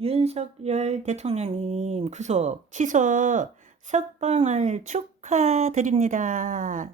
윤석열 대통령님 구속, 취소, 석방을 축하드립니다.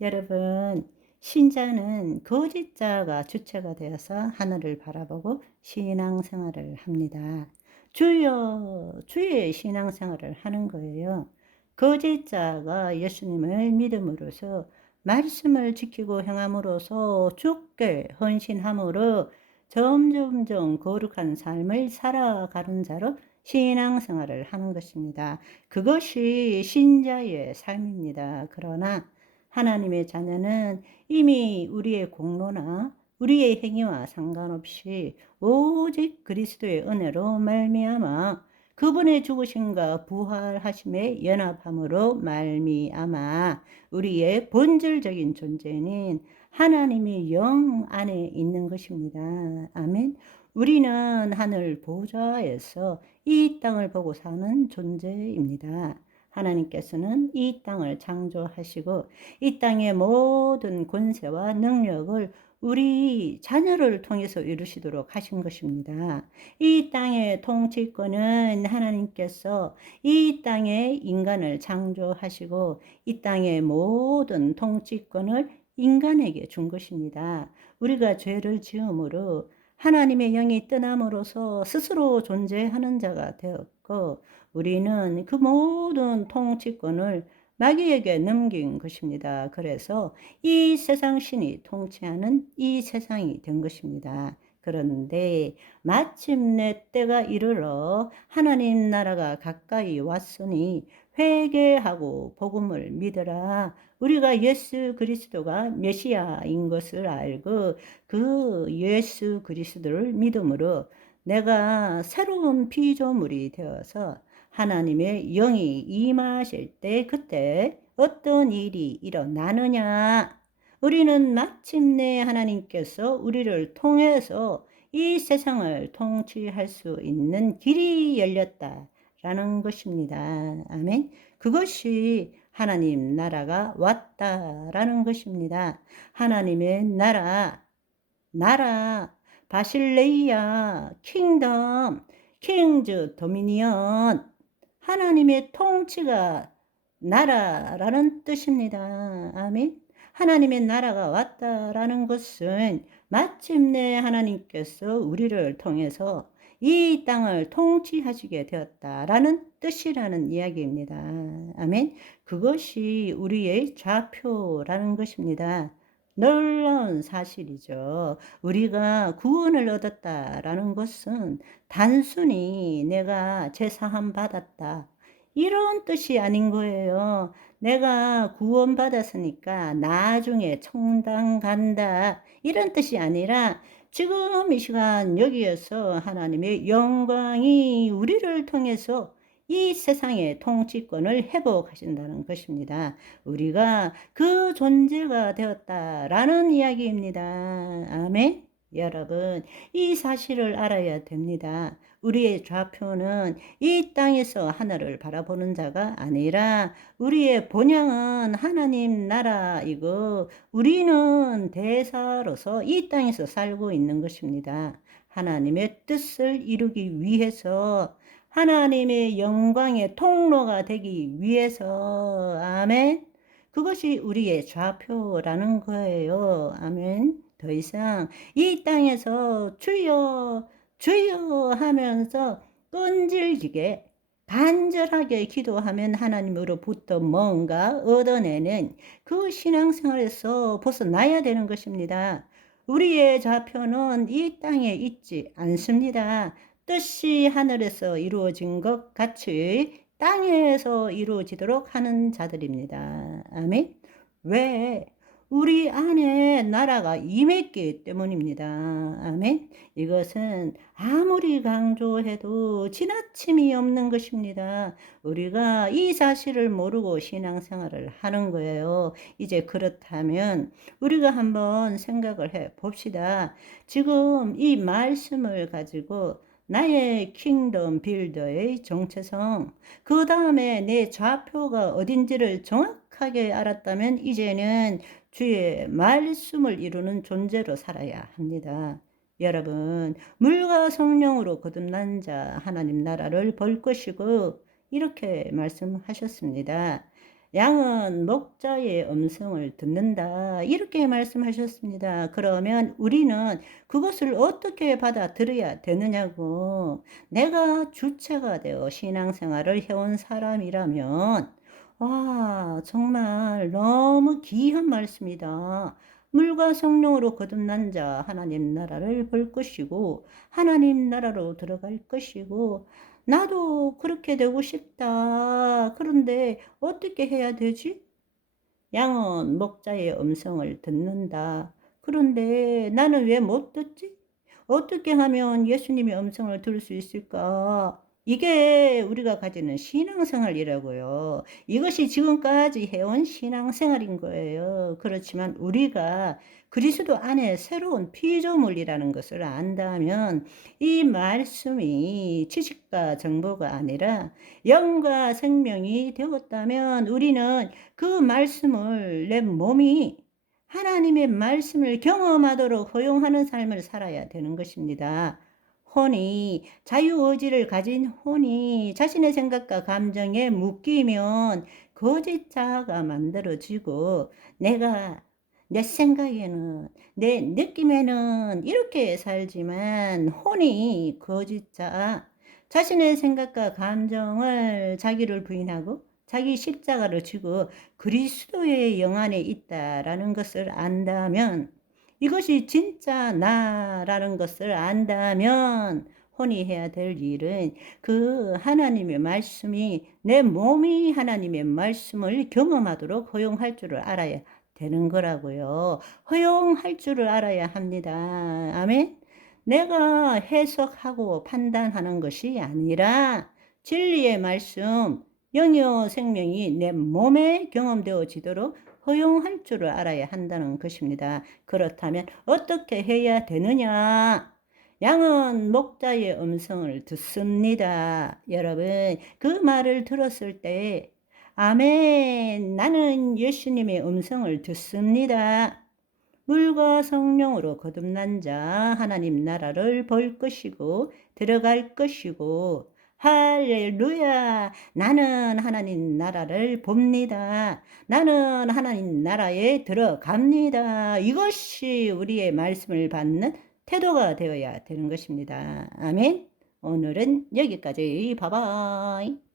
여러분, 신자는 거짓자가 주체가 되어서 하늘을 바라보고 신앙생활을 합니다. 주여, 주의 신앙생활을 하는 거예요. 거짓자가 예수님을 믿음으로써 말씀을 지키고 행함으로써 주께 헌신함으로 점점점 거룩한 삶을 살아가는 자로 신앙생활을 하는 것입니다. 그것이 신자의 삶입니다. 그러나 하나님의 자녀는 이미 우리의 공로나 우리의 행위와 상관없이 오직 그리스도의 은혜로 말미암아 그분의 죽으심과 부활하심에 연합함으로 말미암아 우리의 본질적인 존재는 하나님의 영 안에 있는 것입니다. 아멘. 우리는 하늘 보좌에서 이 땅을 보고 사는 존재입니다. 하나님께서는 이 땅을 창조하시고 이 땅의 모든 권세와 능력을 우리 자녀를 통해서 이루시도록 하신 것입니다. 이 땅의 통치권은 하나님께서 이 땅에 인간을 창조하시고 이 땅의 모든 통치권을 인간에게 준 것입니다. 우리가 죄를 지음으로 하나님의 영이 떠남으로써 스스로 존재하는 자가 되었고 우리는 그 모든 통치권을 마귀에게 넘긴 것입니다. 그래서 이 세상 신이 통치하는 이 세상이 된 것입니다. 그런데 마침내 때가 이르러 하나님 나라가 가까이 왔으니 회개하고 복음을 믿으라. 우리가 예수 그리스도가 메시아인 것을 알고 그 예수 그리스도를 믿음으로 내가 새로운 피조물이 되어서 하나님의 영이 임하실 때 그때 어떤 일이 일어나느냐? 우리는 마침내 하나님께서 우리를 통해서 이 세상을 통치할 수 있는 길이 열렸다라는 것입니다. 아멘. 그것이 하나님 나라가 왔다라는 것입니다. 하나님의 나라, 바실레이아, 킹덤, 킹즈 도미니언, 하나님의 통치가 나라라는 뜻입니다. 아멘. 하나님의 나라가 왔다라는 것은 마침내 하나님께서 우리를 통해서 이 땅을 통치하시게 되었다라는 뜻이라는 이야기입니다. 아멘. 그것이 우리의 좌표라는 것입니다. 놀라운 사실이죠. 우리가 구원을 얻었다라는 것은 단순히 내가 제사함 받았다 이런 뜻이 아닌 거예요. 내가 구원받았으니까 나중에 천당 간다 이런 뜻이 아니라 지금 이 시간 여기에서 하나님의 영광이 우리를 통해서 이 세상의 통치권을 회복하신다는 것입니다. 우리가 그 존재가 되었다라는 이야기입니다. 아멘. 여러분, 이 사실을 알아야 됩니다. 우리의 좌표는 이 땅에서 하늘을 바라보는 자가 아니라 우리의 본향은 하나님 나라이고 우리는 대사로서 이 땅에서 살고 있는 것입니다. 하나님의 뜻을 이루기 위해서 하나님의 영광의 통로가 되기 위해서 아멘. 그것이 우리의 좌표라는 거예요. 아멘. 더 이상 이 땅에서 주여 주여 하면서 끈질기게 간절하게 기도하면 하나님으로부터 뭔가 얻어내는 그 신앙생활에서 벗어나야 되는 것입니다. 우리의 좌표는 이 땅에 있지 않습니다. 뜻이 하늘에서 이루어진 것 같이 땅에서 이루어지도록 하는 자들입니다. 아멘. 왜? 우리 안에 나라가 임했기 때문입니다. 아멘. 이것은 아무리 강조해도 지나침이 없는 것입니다. 우리가 이 사실을 모르고 신앙생활을 하는 거예요. 이제 그렇다면 우리가 한번 생각을 해 봅시다. 지금 이 말씀을 가지고 나의 킹덤 빌더의 정체성, 그 다음에 내 좌표가 어딘지를 정확하게 알았다면 이제는 주의 말씀을 이루는 존재로 살아야 합니다. 여러분, 물과 성령으로 거듭난 자 하나님 나라를 볼 것이고 이렇게 말씀하셨습니다. 양은 목자의 음성을 듣는다. 이렇게 말씀하셨습니다. 그러면 우리는 그것을 어떻게 받아들여야 되느냐고. 내가 주체가 되어 신앙생활을 해온 사람이라면, 와, 정말 너무 귀한 말씀이다. 물과 성령으로 거듭난 자 하나님 나라를 볼 것이고, 하나님 나라로 들어갈 것이고, 나도 그렇게 되고 싶다. 그런데 어떻게 해야 되지? 양은 목자의 음성을 듣는다. 그런데 나는 왜 못 듣지? 어떻게 하면 예수님의 음성을 들을 수 있을까? 이게 우리가 가지는 신앙생활이라고요. 이것이 지금까지 해온 신앙생활인 거예요. 그렇지만 우리가 그리스도 안에 새로운 피조물이라는 것을 안다면 이 말씀이 지식과 정보가 아니라 영과 생명이 되었다면 우리는 그 말씀을 내 몸이 하나님의 말씀을 경험하도록 허용하는 삶을 살아야 되는 것입니다. 혼이, 자유의지를 가진 혼이 자신의 생각과 감정에 묶이면 거짓자가 만들어지고, 내 생각에는, 내 느낌에는 이렇게 살지만 혼이 거짓자, 자신의 생각과 감정을 자기를 부인하고 자기 십자가를 지고 그리스도의 영 안에 있다라는 것을 안다면, 이것이 진짜 나라는 것을 안다면 혼이 해야 될 일은 그 하나님의 말씀이 내 몸이 하나님의 말씀을 경험하도록 허용할 줄을 알아야 되는 거라고요. 허용할 줄을 알아야 합니다. 아멘. 내가 해석하고 판단하는 것이 아니라 진리의 말씀, 영이요 생명이 내 몸에 경험되어지도록 허용할 줄을 알아야 한다는 것입니다. 그렇다면 어떻게 해야 되느냐? 양은 목자의 음성을 듣습니다. 여러분, 그 말을 들었을 때 아멘, 나는 예수님의 음성을 듣습니다. 물과 성령으로 거듭난 자 하나님 나라를 볼 것이고 들어갈 것이고, 할렐루야, 나는 하나님 나라를 봅니다. 나는 하나님 나라에 들어갑니다. 이것이 우리의 말씀을 받는 태도가 되어야 되는 것입니다. 아멘. 오늘은 여기까지. 바이바이.